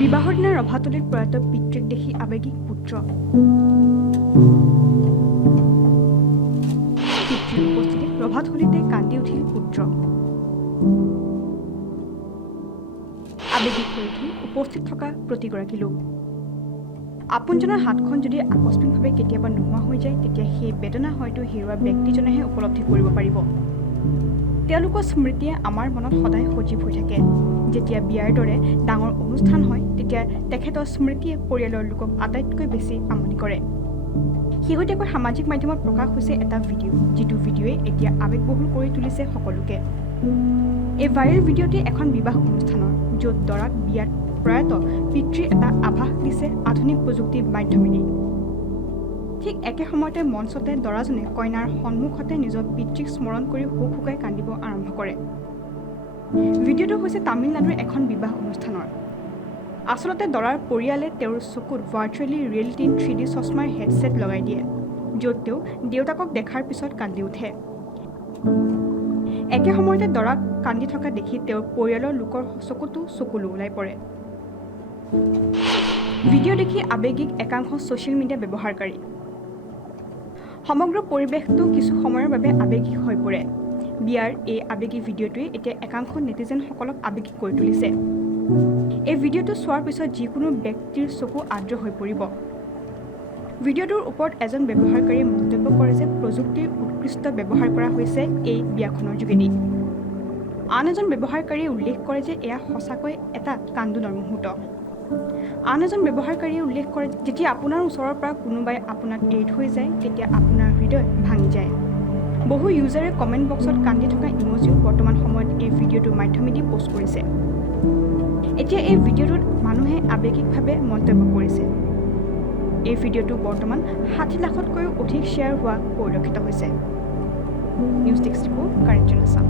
বিবাহৰ দিনা ৰভাতলিত প্ৰয়াত পিতৃক দেখি আৱেগিক পুত্ৰ। পিতৃৰ উপস্থিতিত ৰভাতলিতে কান্দি উঠিল পুত্ৰ। আৱেগিক হৈ উঠিল উপস্থিত থকা প্ৰতিগৰাকী লোক। আপোনজনৰ হাতখন যদি আকস্মিকভাৱে কেতিয়াবা নোহোৱা হৈ যায়, তেতিয়া সেই বেদনা হয়তো হেৰুৱা ব্যক্তিজনেহে উপলব্ধি কৰিব পাৰিব। তেওঁলোকৰ স্মৃতিয়ে আমাৰ মনত সদায় সজীৱ হৈ থাকে। যেতিয়া বিয়াৰ দৰে ডাঙৰ অনুষ্ঠান হয়, তেতিয়া তেখেতৰ স্মৃতিয়ে পৰিয়ালৰ লোকক আটাইতকৈ বেছি আমনি কৰে। শেহতীয়াকৈ সামাজিক মাধ্যমত প্ৰকাশ হৈছে এটা ভিডিঅ', যিটো ভিডিঅ'য়ে এতিয়া আৱেগবহুল কৰি তুলিছে সকলোকে। এই ভাইৰেল ভিডিঅ'টি এখন বিবাহ অনুষ্ঠানৰ, য'ত দৰাক বিয়াত প্ৰয়াত পিতৃৰ এটা আভাস দিছে আধুনিক প্ৰযুক্তিৰ মাধ্যমেদি। ঠিক একে সময়তে মঞ্চতে দৰাজনে কইনাৰ সন্মুখতে নিজৰ পিতৃক স্মৰণ কৰি হুক হুকাই কান্দিব আৰম্ভ কৰে। ভিডিঅ'টো হৈছে তামিলনাডুৰ এখন বিবাহ অনুষ্ঠানৰ। আচলতে দৰাৰ পৰিয়ালে তেওঁৰ চকুত ভাৰ্চুৱেলি ৰিয়েলিটি 3D চশমাৰ হেডছেট লগাই দিয়ে, য'ত তেওঁ দেউতাকক দেখাৰ পিছত কান্দি উঠে। একে সময়তে দৰাক কান্দি থকা দেখি তেওঁৰ পৰিয়ালৰ লোকৰ চকুতো চকুলো ওলাই পৰে। ভিডিঅ' দেখি আৱেগিক একাংশ ছ'চিয়েল মিডিয়া ব্যৱহাৰকাৰী। সমগ্ৰ পৰিৱেশটো কিছু সময়ৰ বাবে আৱেগিক হৈ পৰে। বিয়াৰ এই আৱেগিক ভিডিঅ'টোৱে এতিয়া একাংশ নেটিজেনসকলক আৱেগিক কৰি তুলিছে। এই ভিডিঅ'টো চোৱাৰ পিছত যিকোনো ব্যক্তিৰ চকু আৰ্দ্ৰ হৈ পৰিব। ভিডিঅ'টোৰ ওপৰত এজন ব্যৱহাৰকাৰীয়ে মন্তব্য কৰে যে প্ৰযুক্তিৰ উৎকৃষ্ট ব্যৱহাৰ কৰা হৈছে এই বিয়াখনৰ যোগেদি। আন এজন ব্যৱহাৰকাৰীয়ে উল্লেখ কৰে যে এয়া সঁচাকৈ এটা কান্দোনৰ মুহূৰ্ত। আন এজন ব্যৱহাৰকাৰীয়ে উল্লেখ কৰে, যেতিয়া আপোনাৰ ওচৰৰ পৰা কোনোবাই আপোনাক এৰি থৈ যায়, তেতিয়া আপোনাৰ হৃদয় ভাঙি যায়। বহু ইউজাৰে কমেণ্ট বক্সত কান্দি থকা ইমোজিও বৰ্তমান সময়ত এই ভিডিঅ'টোৰ মাধ্যমেদি পোষ্ট কৰিছে। এতিয়া এই ভিডিঅ'টোত মানুহে আৱেগিকভাৱে মন্তব্য কৰিছে। এই ভিডিঅ'টো বৰ্তমান 60 লাখতকৈও অধিক শ্বেয়াৰ হোৱা পৰিলক্ষিত হৈছে। News desk report, current generation.